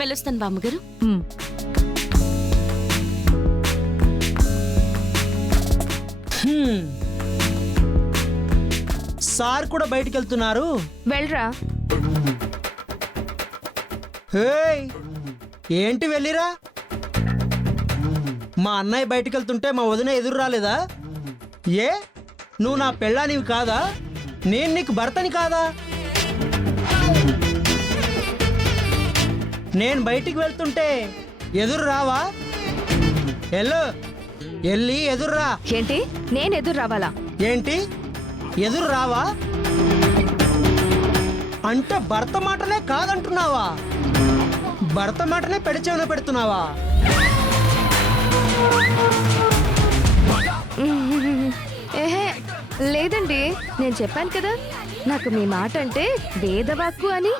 వెళ్ళొస్తాను బామ్మగారు. సార్ కూడా బయటికి వెళ్తున్నారు. వెళ్ళరా. హేయ్, ఏంటి వెళ్ళిరా? మా అన్నయ్య బయటికి వెళ్తుంటే మా వదిన ఎదురు రాలేదా? ఏ నువ్వు నా పెళ్ళానివి కాదా? నేను నీకు భర్తని కాదా? నేను బయటికి వెళ్తుంటే ఎదురు రావా? వెళ్ళి ఎదురురా. ఏంటి నేను ఎదురు రావాలా? ఏంటి ఎదురు రావా అంటే భర్త మాటనే కాదంటున్నావా? భర్త మాటనే పెడిచేవన పెడుతున్నావా? ఏహే లేదండి, నేను చెప్పాను కదా నాకు మీ మాట అంటే వేదవాక్కు అని.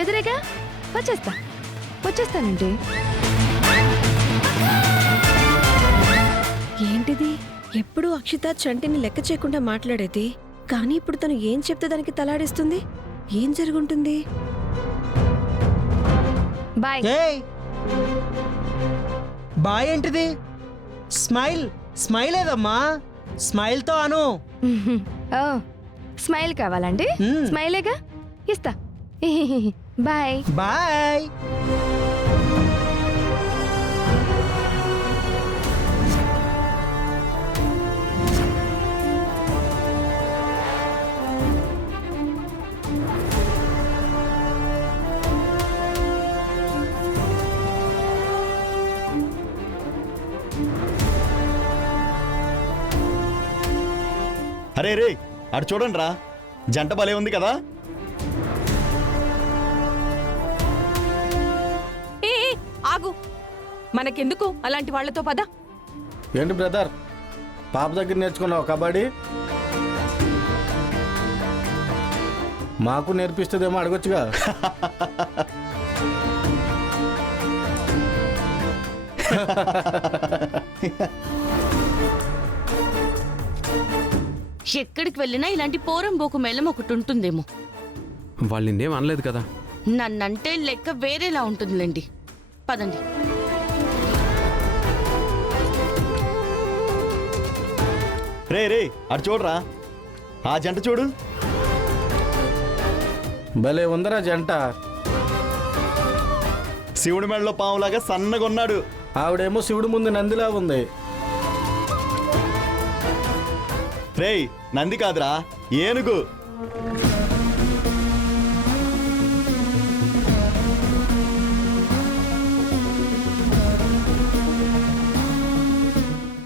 ఎదురేగా వచ్చేస్తానండి. ఏంటిది? ఎప్పుడు అక్షిత చంటిని లెక్క చేయకుండా మాట్లాడేది, కానీ ఇప్పుడు తను ఏం చెప్తే దానికి తలాడిస్తుంది. ఏం జరుగుంటుంది? బాయ్. ఏయ్, బాయ్ ఏంటిది? స్మైల్ ఏదమ్మా, స్మైల్తో అను. ఓ స్మైల్ కావాలండి? స్మైలేగా ఇస్తా. Bye bye. అరే రే, అటు చూడండి రా, జంట భలే ఉంది కదా. ఆగు, మనకెందుకు అలాంటి వాళ్లతో పద. ఏంటి బ్రదర్, పాప దగ్గర నేర్చుకున్నావు కబడ్డీ? మాకు నేర్పిస్తుందేమో అడగొచ్చుగా. ఎక్కడికి వెళ్ళినా ఇలాంటి పోరం బోకు మేళం ఒకటి ఉంటుందేమో. వాళ్ళు నిన్నేం అనలేదు కదా. నన్నంటే లెక్క వేరేలా ఉంటుందిలేండి. పదండి. రే రే, అటు చూడరా, ఆ జంట చూడు. భలే ఉందరా జంట. శివుడి మెడలో పాములాగా సన్నగా ఉన్నాడు. ఆవిడేమో శివుడి ముందు నందిలా ఉంది. రేయ్, నంది కాదురా, ఏనుగు.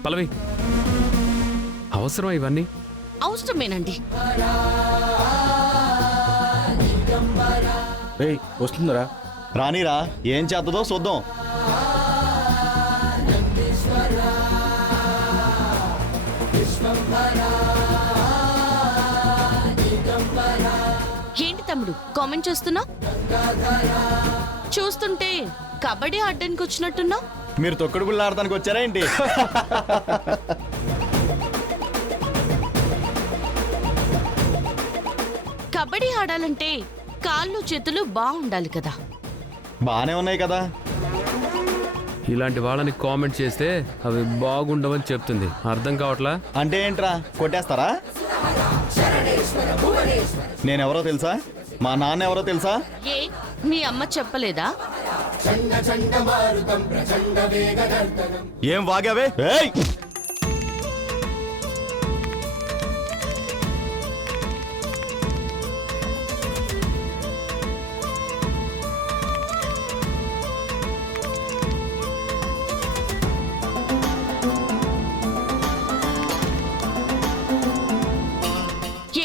పల్లవి, అవసరం ఇవన్నీ? అవసరమేనండి. రేయ్ వస్తుందిరా. రానీరా, ఏం చేస్తుందో చూద్దాం. ఏంటి తమ్ముడు కామెంట్ చేస్తున్నా? చూస్తుంటే కబడ్డీ ఆడడానికి వచ్చినట్టున్నా. మీరు తొక్కుడు గుళ్ళు ఆడటానికి వచ్చారా ఏంటి? కబడ్డీ ఆడాలంటే కాళ్ళు చేతులు బాగుండాలి కదా. బానే ఉన్నాయి కదా. ఇలాంటి వాళ్ళని కామెంట్ చేస్తే అవి బాగుండవని చెప్తుంది. అర్థం కావట్లా? అంటే ఏంట్రా, కొట్టేస్తారా? నేనెవరో తెలుసా? మా నాన్న ఎవరో తెలుసా? ఏ మీ అమ్మ చెప్పలేదా? ఏం వాగావే? ఏయ్!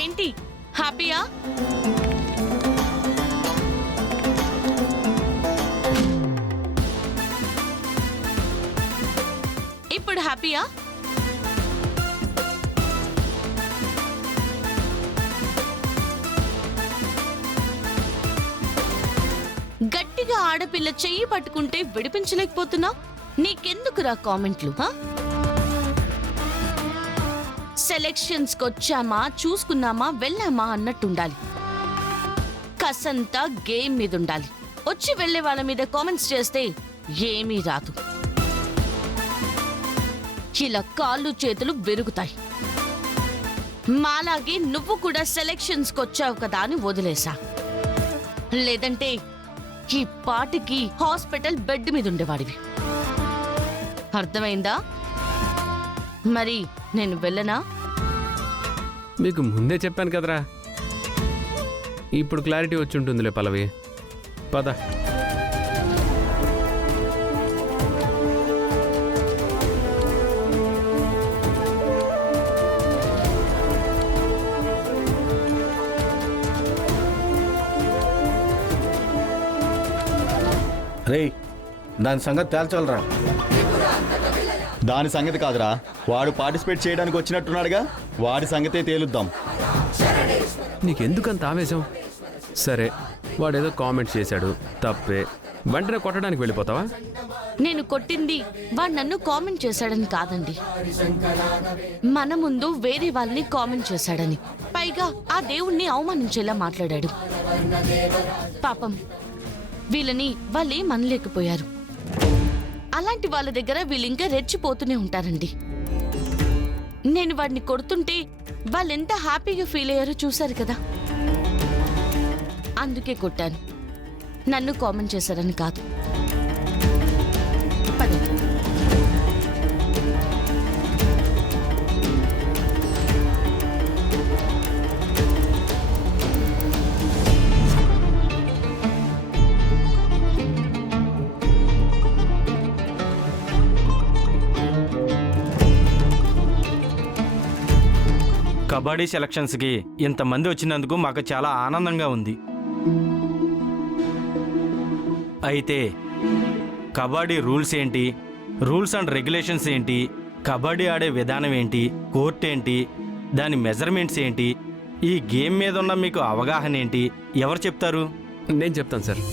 ఏంటి హ్యాపీయా? ఇప్పుడు హ్యాపీయా? గట్టిగా ఆడపిల్ల చెయ్యి పట్టుకుంటే విడిపించలేకపోతున్నా. నీకెందుకురా కామెంట్లు? సెలెక్షన్స్ కొచ్చామా, చూసుకున్నామా, వెళ్ళామా అన్నట్టుండాలి. కసంతా గేమ్ మీద ఉండాలి. వచ్చి వెళ్లే వాళ్ళ మీద కామెంట్స్ చేస్తే ఏమీ రాదు. ఇలా కాళ్ళు చేతులు విరుగుతాయి. మాలాగే నువ్వు కూడా సెలక్షన్స్కి వచ్చావు కదా అని వదిలేసా. లేదంటే ఈ పాటికి హాస్పిటల్ బెడ్ మీద ఉండేవాడివి. అర్థమైందా? మరి నేను వెళ్ళనా? మీకు ముందే చెప్పాను కదరా. ఇప్పుడు క్లారిటీ వచ్చి ఉంటుందిలే పల్లవి. పద. రేయ్ దాని సంగతి తేల్చాలరా. దాని సంగతి కాదురా, వాడు పార్టిసిపేట్ చేయడానికి వచ్చినట్టున్నాడుగా, వాడి సంగతే తేలుద్దాం. నీకెందుకంత ఆవేశం? సరే, వాడేదో కామెంట్ చేశాడు, తప్పే. వెంటనే కొట్టడానికి వెళ్ళిపోతావా? నేను కొట్టింది వాడు నన్ను కామెంట్ చేశాడని కాదండి, మన ముందు వేరే వాళ్ళని కామెంట్ చేశాడని. పైగా ఆ దేవుణ్ణి అవమానించేలా మాట్లాడాడు. పాపం వీళ్ళని వాళ్ళేం అనలేకపోయారు. అలాంటి వాళ్ళ దగ్గర వీళ్ళింకా రెచ్చిపోతూనే ఉంటారండి. నేను వాడిని కొడుతుంటే వాళ్ళెంత హ్యాపీగా ఫీల్ అయ్యారో చూశారు కదా. అందుకే కొట్టాను, నన్ను కామెంట్ చేశారని కాదు. పద. కబడ్డీ సెలక్షన్స్కి ఇంతమంది వచ్చినందుకు మాకు చాలా ఆనందంగా ఉంది. అయితే కబడ్డీ రూల్స్ ఏంటి, రూల్స్ అండ్ రెగ్యులేషన్స్ ఏంటి, కబడ్డీ ఆడే విధానం ఏంటి, కోర్ట్ ఏంటి, దాని మెజర్మెంట్స్ ఏంటి, ఈ గేమ్ మీద ఉన్న మీకు అవగాహన ఏంటి, ఎవరు చెప్తారు? నేను చెప్తాను సార్.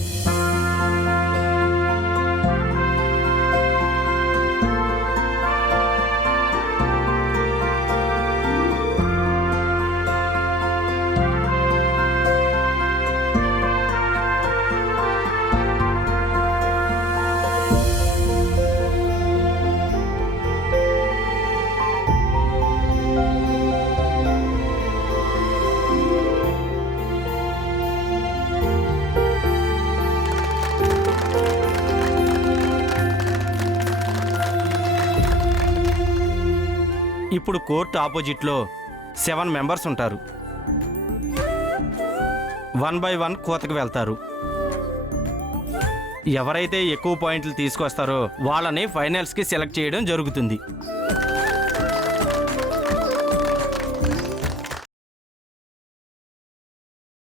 ఇప్పుడు కోర్టు ఆపోజిట్లో 7 మెంబర్స్ ఉంటారు. 1 by 1 కోతకు వెళ్తారు. ఎవరైతే ఎక్కువ పాయింట్లు తీసుకొస్తారో వాళ్ళని ఫైనల్స్కి సెలెక్ట్ చేయడం జరుగుతుంది.